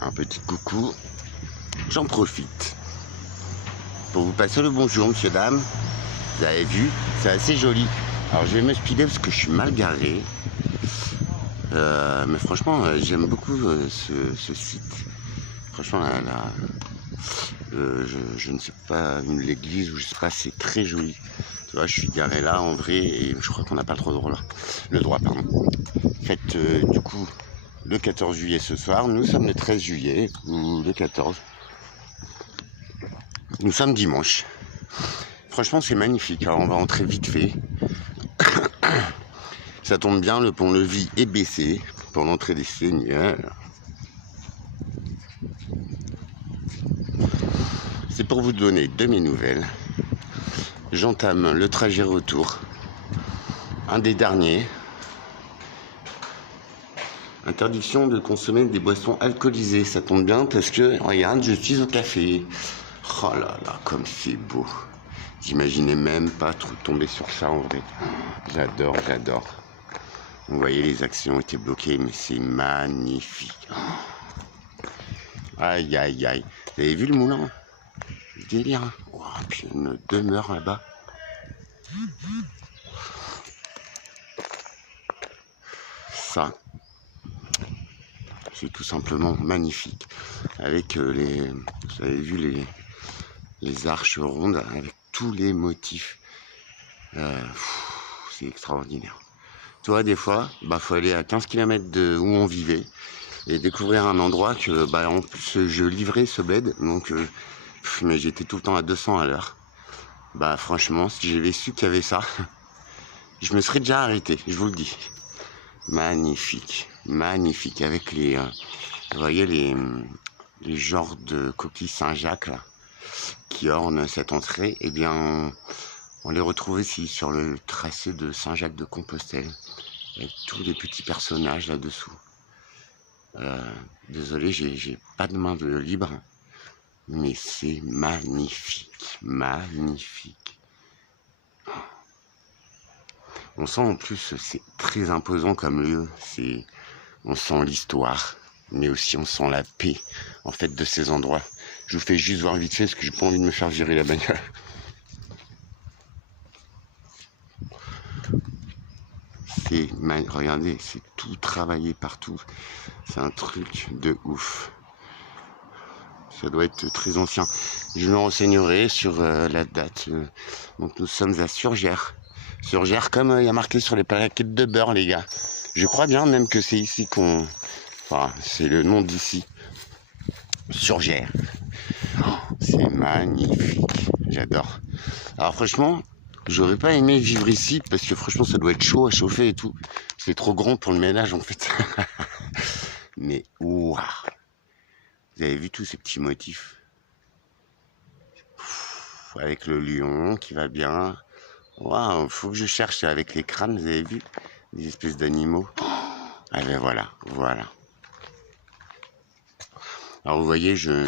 un petit coucou. J'en profite pour vous passer le bonjour, monsieur, dame. Vous avez vu, c'est assez joli. Alors je vais me speeder parce que je suis mal garé. Mais franchement, j'aime beaucoup ce site. Franchement, je ne sais pas, l'église ou je sais pas, c'est très joli. Tu vois, je suis garé là en vrai et je crois qu'on n'a pas trop le droit, pardon. Faites du coup le 14 juillet ce soir. Nous sommes le 13 juillet ou le 14. Nous sommes dimanche. Franchement, c'est magnifique. Alors, on va entrer vite fait. Ça tombe bien, le pont-levis est baissé pour l'entrée des seigneurs. C'est pour vous donner de mes nouvelles. J'entame le trajet retour. Un des derniers. Interdiction de consommer des boissons alcoolisées. Ça tombe bien parce que, regarde, je suis au café. Oh là là, comme c'est beau. J'imaginais même pas tomber sur ça en vrai. J'adore, j'adore. Vous voyez, les actions étaient bloquées, mais c'est magnifique. Aïe, aïe, aïe. Vous avez vu le moulin? Délire. Hein. Oh, puis une demeure là-bas. Ça, c'est tout simplement magnifique. Avec vous avez vu les arches rondes avec tous les motifs. C'est extraordinaire. Tu vois, des fois, faut aller à 15 km de où on vivait et découvrir un endroit que, en plus, je livrais ce bled, donc, mais j'étais tout le temps à 200 à l'heure. Franchement, si j'avais su qu'il y avait ça, je me serais déjà arrêté, je vous le dis. Magnifique, magnifique, avec vous voyez les genres de coquilles Saint-Jacques là, qui ornent cette entrée, eh bien, on les retrouve ici sur le tracé de Saint-Jacques-de-Compostelle, avec tous les petits personnages là-dessous. Désolé, j'ai pas de main de libre, mais c'est magnifique, magnifique. On sent en plus, c'est très imposant comme lieu, on sent l'histoire, mais aussi on sent la paix, en fait, de ces endroits. Je vous fais juste voir vite fait, parce que j'ai pas envie de me faire virer la bagnole. Regardez, c'est tout travaillé partout. C'est un truc de ouf. Ça doit être très ancien. Je me renseignerai sur la date. Donc nous sommes à Surgères. Surgères, comme il y a marqué sur les plaquettes de beurre, les gars. Je crois bien même que c'est ici qu'on... Enfin, c'est le nom d'ici. Surgères. Oh, c'est magnifique. J'adore. Alors franchement, j'aurais pas aimé vivre ici parce que franchement, ça doit être chaud à chauffer et tout. C'est trop grand pour le ménage en fait. Mais waouh. Vous avez vu tous ces petits motifs avec le lion qui va bien. Waouh, faut que je cherche avec les crânes, vous avez vu? Des espèces d'animaux. Ah ben voilà, voilà. Alors vous voyez, je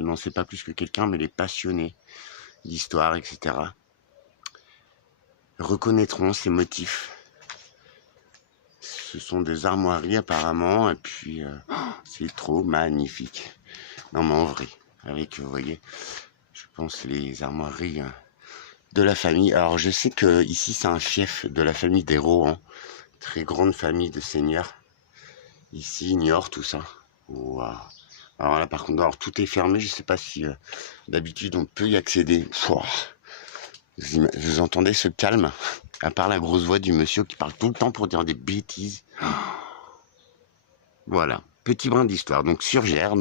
n'en sais pas plus que quelqu'un, mais les passionnés d'histoire, etc. reconnaîtront ces motifs. Ce sont des armoiries apparemment, et puis c'est trop magnifique. Non mais en vrai, avec, vous voyez, je pense les armoiries de la famille. Alors je sais que ici c'est un fief de la famille des Rohan, très grande famille de seigneurs. Ici, Niort, tout ça. Waouh. Alors là par contre, alors, tout est fermé, je sais pas si d'habitude on peut y accéder. Pouah. Vous entendez ce calme? À part la grosse voix du monsieur qui parle tout le temps pour dire des bêtises. Voilà, petit brin d'histoire. Donc Surgères,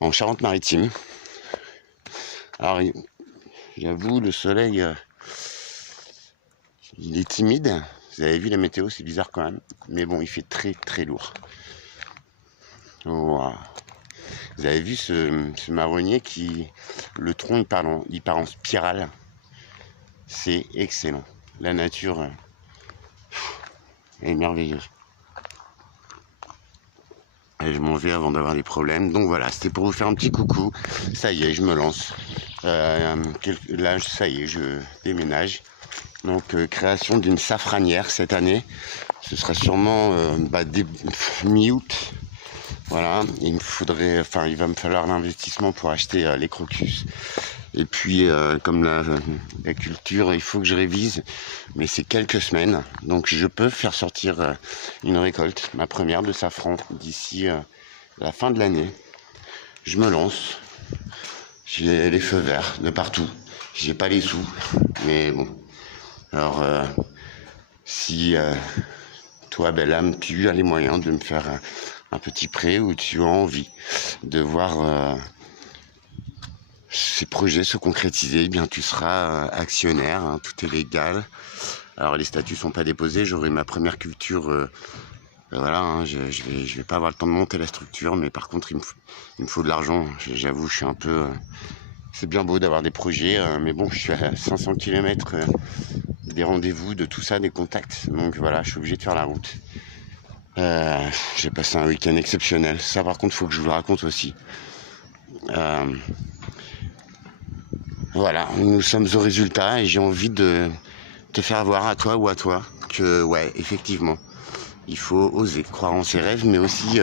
en Charente-Maritime. Alors, j'avoue, le soleil, il est timide. Vous avez vu la météo, c'est bizarre quand même. Mais bon, il fait très très lourd. Wow. Vous avez vu ce marronnier qui... Le tronc, il part en spirale. C'est excellent. La nature est merveilleuse. Et je m'en vais avant d'avoir des problèmes. Donc voilà, c'était pour vous faire un petit coucou. Ça y est, je me lance. Là, ça y est, je déménage. Donc création d'une safranière cette année. Ce sera sûrement mi-août. Voilà, il va me falloir l'investissement pour acheter les crocus. Et puis, comme la culture, il faut que je révise, mais c'est quelques semaines. Donc, je peux faire sortir une récolte, ma première de safran, d'ici la fin de l'année. Je me lance. J'ai les feux verts de partout. J'ai pas les sous, mais bon. Alors, si toi, belle âme, tu as les moyens de me faire un petit prêt ou tu as envie de voir ces projets se concrétiser, eh bien tu seras actionnaire, hein, tout est légal. Alors les statuts sont pas déposés, j'aurai ma première culture, voilà, hein, je vais pas avoir le temps de monter la structure, mais par contre il me faut de l'argent. J'avoue, je suis un peu, c'est bien beau d'avoir des projets, mais bon, je suis à 500 km des rendez-vous, de tout ça, des contacts, donc voilà, je suis obligé de faire la route. J'ai passé un week-end exceptionnel, ça par contre faut que je vous le raconte aussi. Voilà, nous sommes au résultat et j'ai envie de te faire voir à toi ou à toi que ouais, effectivement, il faut oser croire en ses rêves, mais aussi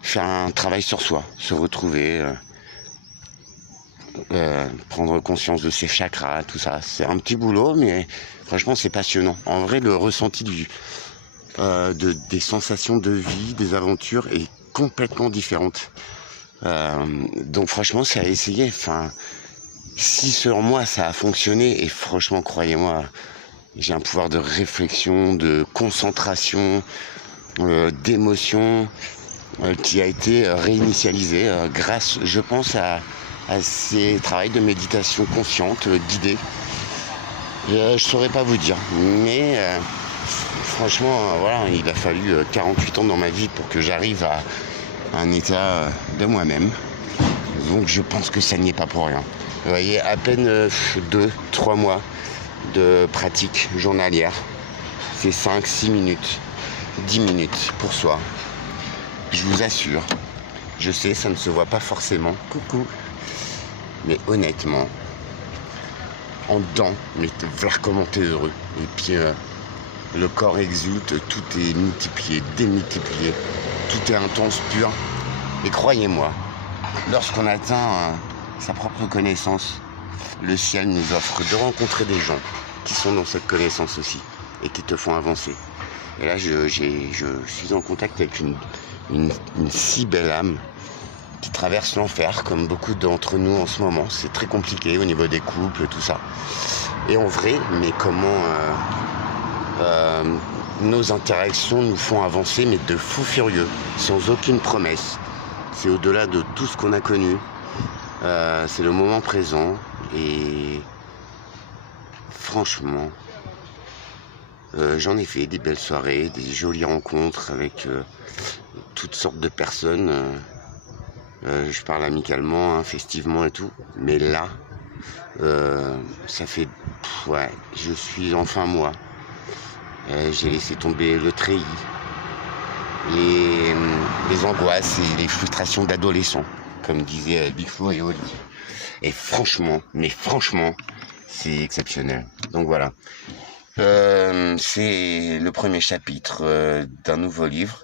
faire un travail sur soi, se retrouver, prendre conscience de ses chakras, tout ça. C'est un petit boulot, mais franchement c'est passionnant. En vrai, le ressenti des sensations de vie, des aventures est complètement différente. Donc franchement, c'est à essayer. Enfin, si sur moi ça a fonctionné, et franchement, croyez-moi, j'ai un pouvoir de réflexion, de concentration, d'émotion qui a été réinitialisé grâce, je pense, à ces travaux de méditation consciente, guidée. Je saurais pas vous dire, mais franchement, voilà, il a fallu 48 ans dans ma vie pour que j'arrive à un état de moi-même. Donc je pense que ça n'y est pas pour rien. Vous voyez, à peine 2-3 mois de pratique journalière. C'est 5-6 minutes, 10 minutes pour soi. Je vous assure, je sais, ça ne se voit pas forcément. Coucou. Mais honnêtement, en dedans, mais voir comment t'es heureux. Et puis le corps exulte, tout est multiplié, démultiplié. Tout est intense, pur. Et croyez-moi, lorsqu'on atteint sa propre connaissance, le ciel nous offre de rencontrer des gens qui sont dans cette connaissance aussi et qui te font avancer. Et là, je suis en contact avec une si belle âme qui traverse l'enfer, comme beaucoup d'entre nous en ce moment. C'est très compliqué au niveau des couples, tout ça. Et en vrai, mais comment nos interactions nous font avancer, mais de fou furieux, sans aucune promesse. C'est au-delà de tout ce qu'on a connu. C'est le moment présent. Et franchement, j'en ai fait des belles soirées, des jolies rencontres avec toutes sortes de personnes. Je parle amicalement, hein, festivement et tout. Mais là, ça fait... ouais, je suis enfin moi. J'ai laissé tomber le treillis, les angoisses et les frustrations d'adolescents, comme disait Big Flo et Oli. Et franchement, c'est exceptionnel. Donc voilà. C'est le premier chapitre d'un nouveau livre.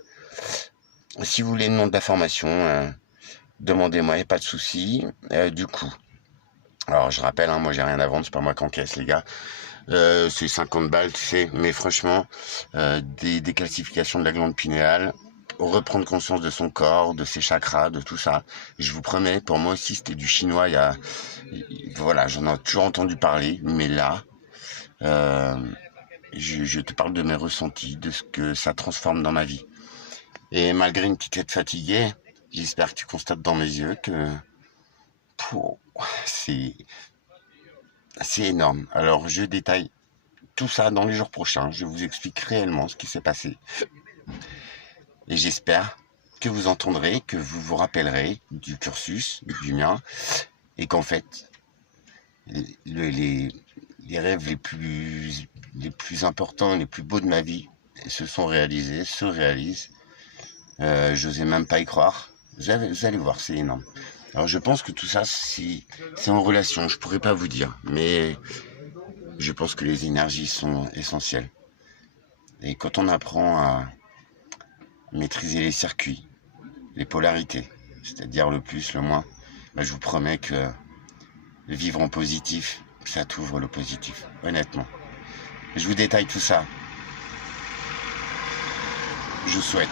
Si vous voulez le nom de la formation, demandez-moi, il n'y a pas de souci. Du coup, alors je rappelle, hein, moi j'ai rien à vendre, c'est pas moi qui encaisse les gars. C'est 50 balles, tu sais, mais franchement, des décalcifications de la glande pinéale, reprendre conscience de son corps, de ses chakras, de tout ça. Je vous promets, pour moi aussi c'était du chinois, voilà, j'en ai toujours entendu parler, mais là, je te parle de mes ressentis, de ce que ça transforme dans ma vie. Et malgré une petite tête fatiguée, j'espère que tu constates dans mes yeux que c'est énorme. Alors je détaille tout ça dans les jours prochains. Je vous explique réellement ce qui s'est passé. Et j'espère que vous entendrez, que vous vous rappellerez du cursus, du mien, et qu'en fait, les rêves les plus importants, les plus beaux de ma vie se réalisent. J'osais même pas y croire. Vous allez voir, c'est énorme. Alors je pense que tout ça, c'est en relation, je pourrais pas vous dire, mais je pense que les énergies sont essentielles. Et quand on apprend à maîtriser les circuits, les polarités, c'est-à-dire le plus, le moins, bah, je vous promets que vivre en positif, ça t'ouvre le positif, honnêtement. Je vous détaille tout ça. Je souhaite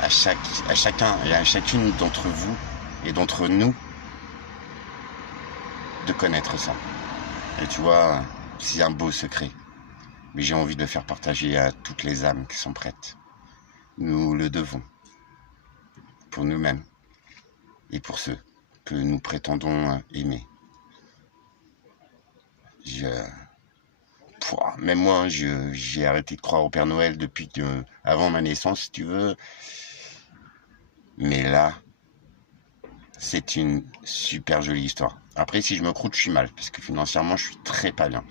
à chacun et à chacune d'entre vous et d'entre nous de connaître ça. Et tu vois, c'est un beau secret. Mais j'ai envie de le faire partager à toutes les âmes qui sont prêtes. Nous le devons. Pour nous-mêmes. Et pour ceux que nous prétendons aimer. Même moi, j'ai arrêté de croire au Père Noël depuis avant ma naissance, si tu veux. Mais là, c'est une super jolie histoire. Après, si je me croûte, je suis mal, parce que financièrement, je suis très pas bien.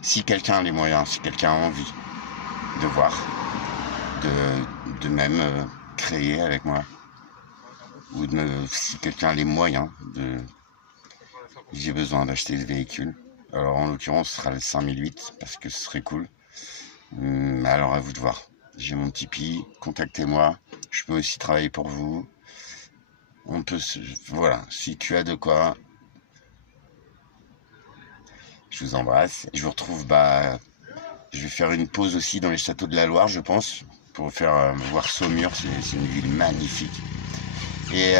Si quelqu'un a les moyens, si quelqu'un a envie de voir, de même créer avec moi, ou si quelqu'un a les moyens j'ai besoin d'acheter le véhicule. Alors en l'occurrence, ce sera le 5008 parce que ce serait cool. Alors à vous de voir. J'ai mon Tipeee, contactez-moi. Je peux aussi travailler pour vous. On peut voilà, si tu as de quoi. Je vous embrasse. Je vous retrouve, je vais faire une pause aussi dans les châteaux de la Loire, je pense, pour faire voir Saumur. C'est une ville magnifique. Et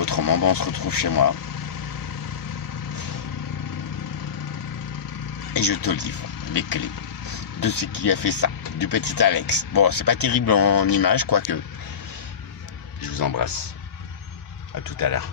autrement, on se retrouve chez moi. Et je te livre les clés de ce qui a fait ça, du petit Alex. Bon, c'est pas terrible en image, quoique. Je vous embrasse. À tout à l'heure.